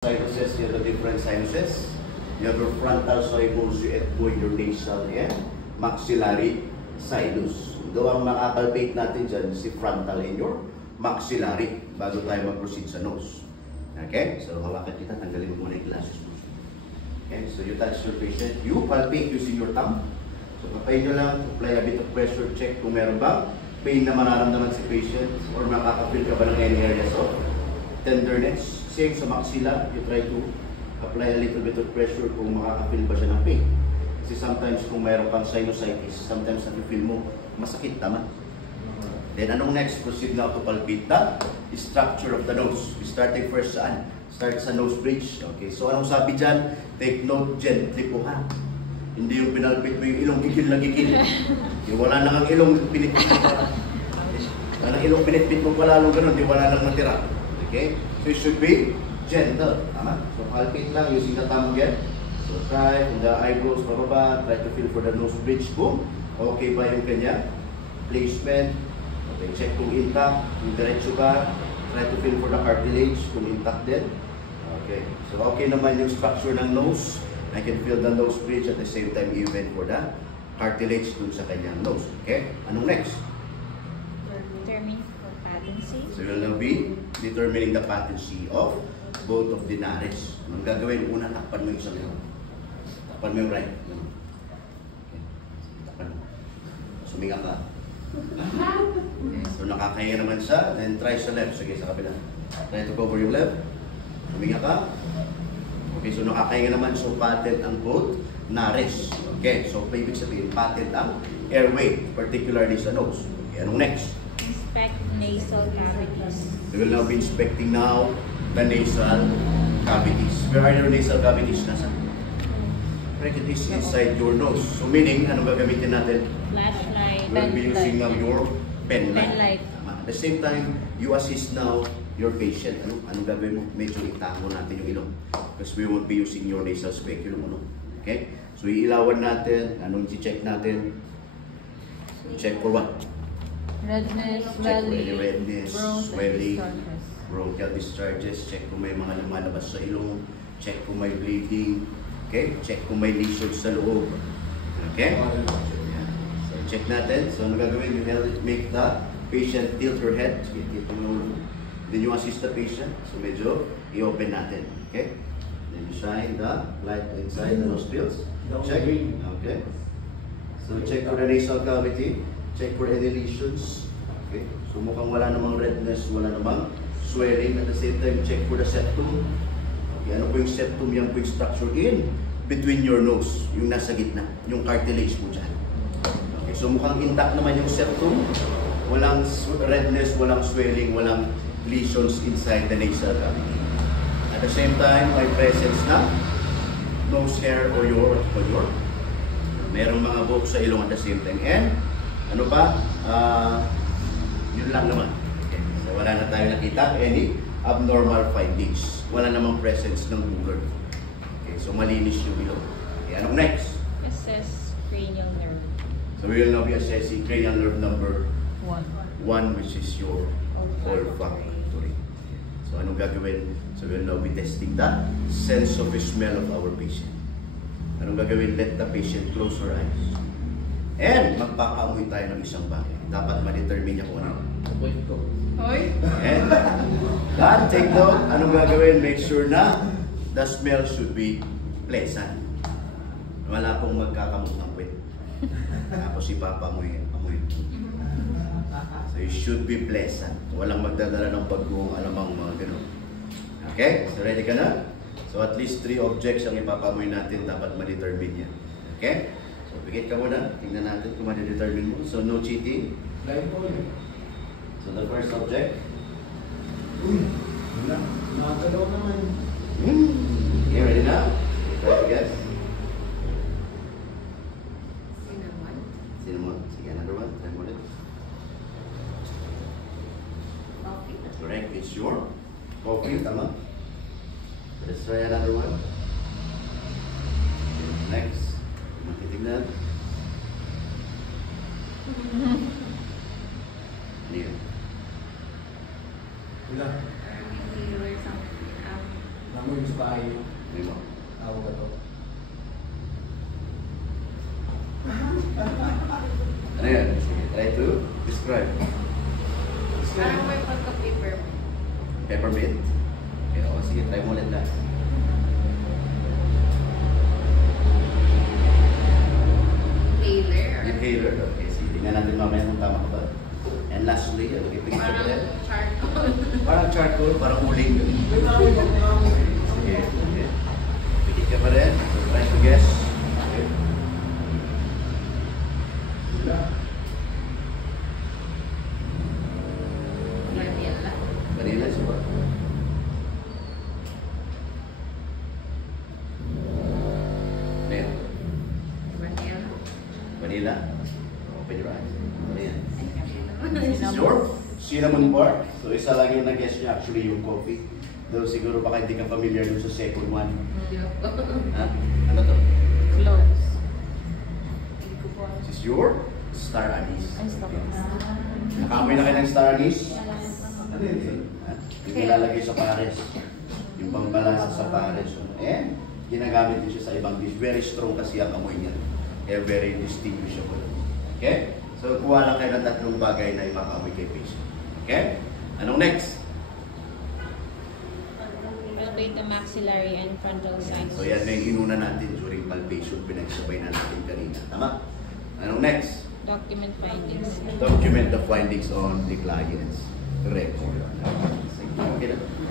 Sinuses, you have the different sinuses. You have your frontal sinus, you avoid your nasal and maxillary sinus. Ito ang makapalpate natin dyan, si frontal and your maxillary bago tayo mag-proceed sa nose. Okay? So, hawakan kita, tanggalin mo muna yung glasses mo. Okay? So, you touch your patient. You palpate using your tongue. So, papayin nyo lang, apply a bit of pressure, check kung meron bang pain na mararamdaman si patient or makaka-feel ka ba ng any areas of tenderness. Same sa maxilla, you try to apply a little bit of pressure kung makaka-feel ba siya ng pain. Kasi sometimes kung mayroon kang sinusitis, sometimes nafe-feel mo masakit, tama? Then anong next? Proceed now to palpate the structure of the nose. We starting first saan? Start sa nose bridge. Okay, so anong sabi dyan? Take note gently po ha. Hindi yung pinalpit mo yung ilong gigil na gigil. Yung wala nang ang ilong pinitpit mo pa. Wala nang ilong pinitpit mo pa lalo ganun, di wala nang matira. Okay? So it should be gentle. Tama? So palpate lang using the thumb again. So try from the eyebrows pababa, try to feel for the nose bridge kung okay ba yung kanya placement. Okay, check kung intact, kung diretso ba. Try to feel for the cartilage kung intact din. Okay, so okay naman yung structure ng nose. I can feel the nose bridge at the same time even for the cartilage dun sa kanyang nose. Okay, anong next? Determine for patency. So we'll now be determining the patency of both of the nares. Anong gagawin? Una, takpan mo yung isang ito. Takpan mo yung right. Okay. Takpan mo. Suminga ka. Okay. So nakakaya naman siya. Then try sa left. Sige, sa kabila. Try to cover your left. Suminga ka. Okay, so nakakaya naman. So patent ang both nares. Okay, so ibig sabihin, patent ang airway, particularly sa nose. Okay, anong next? Inspect nasal cavities. We will now be inspecting now the nasal cavities. Where are your nasal cavities? Nasa? Right, it is inside your nose. So meaning, anong gagamitin natin? Flashlight. We'll be using now your pen light. Pen light. At the same time, you assist now your patient. Anong gagawin mo? Medyo itago natin yung ilong. Because we won't be using your nasal speculum. Okay? So iilawan natin. Anong i-check natin? So check for what? Redness, Check for any swelling, redness, growth, swelling, and discharges. bronchial discharges. Check kung may mga lumalabas sa ilong. Check kung may bleeding. Okay? Check kung may lesions sa loob. Okay? Yeah. So check natin. So ano gagawin? You make the patient tilt her head. Sige, tilt mo ulo. Then you assist the patient. So medyo i-open natin. Okay? Then you shine the light inside the nostrils. Check. Okay. So check for the nasal cavity. Check for any lesions. Okay. So mukhang wala namang redness, wala namang swelling. At the same time, check for the septum. Okay, ano po yung septum? Yan po yung structure in between your nose. Yung nasa gitna. Yung cartilage mo dyan. Okay. So mukhang intact naman yung septum. Walang redness, walang swelling, walang lesions inside the nasal cavity. At the same time, may presence na nose hair or your merong mga buhok sa ilong at the same time. And ano pa? Yun lang naman. Okay. So wala na tayo nakita any abnormal findings. Wala namang presence ng booger. Okay. So malinis yung ilong. Okay. Anong next? Assess cranial nerve. So we will now be assessing cranial nerve number 1, which is your olfactory. So anong gagawin? So we will now be testing the sense of smell of our patient. Anong gagawin? Let the patient close her eyes. And magpapaamoy tayo ng isang bagay. Dapat ma-determine niya kung ano. Hoy! And God, take note. Anong gagawin? Make sure na the smell should be pleasant. Wala pong magkakamot ng puwet. Tapos ipapamoy. So it should be pleasant. Walang magdadala ng bagong alamang mga ganun. Okay? So ready ka na? So at least 3 objects ang ipapamoy natin. Dapat ma-determine yan. Okay? So pikit ka muna. Tingnan natin kung ma-determine mo. So no cheating. So the first object. Wala. Nakagalaw naman. Okay, ready na? Try to guess. Cinnamon. Sige, another one. Try mo ulit. That's correct. It's your coffee. Tama. Let's try another one. Next. Matitignan. Ano yun? Wala. Or something. Namoy bahay. Hindi mo. Tawag ka to. Ano yan? Sige, try to describe. Parang may pagka-paper. Peppermint? Okay, o, sige, try mo ulit na. Taylor. Inhaler. Okay, sige, tingnan natin mamaya kung tama ka ba. And lastly, picture ko din. Charcoal. Parang charcoal, parang uling. Sige, sige. Pikit ka pa rin. So, try to guess. Okay. Vanilla. Vanilla, siya Meron. Vanilla. Vanilla. Open your eyes. Ano yan? This is your cinnamon bark. So, isa lang yung nag-guess niya. Actually, yung coffee. Though siguro baka hindi ka familiar dun sa second one. Ha? Ano to? Cloves. This is your star anise. Ay, stop. Nakaamoy na kayo ng star anise? Ano yun? Ha? Yung nilalagay sa pares. Yung pambalasa sa pares. And ginagamit din siya sa ibang dish. Very strong kasi ang amoy niya. Kaya very distinguishable. Okay? So, kuha lang kayo ng tatlong bagay na ipapaamoy kay patient. Okay? Anong next? Palpate the maxillary and frontal sinus. So, yan na yung inuna natin during palpation. Pinagsabay na natin kanina. Tama? Anong next? Document findings. Document the findings on the client's record. Okay na.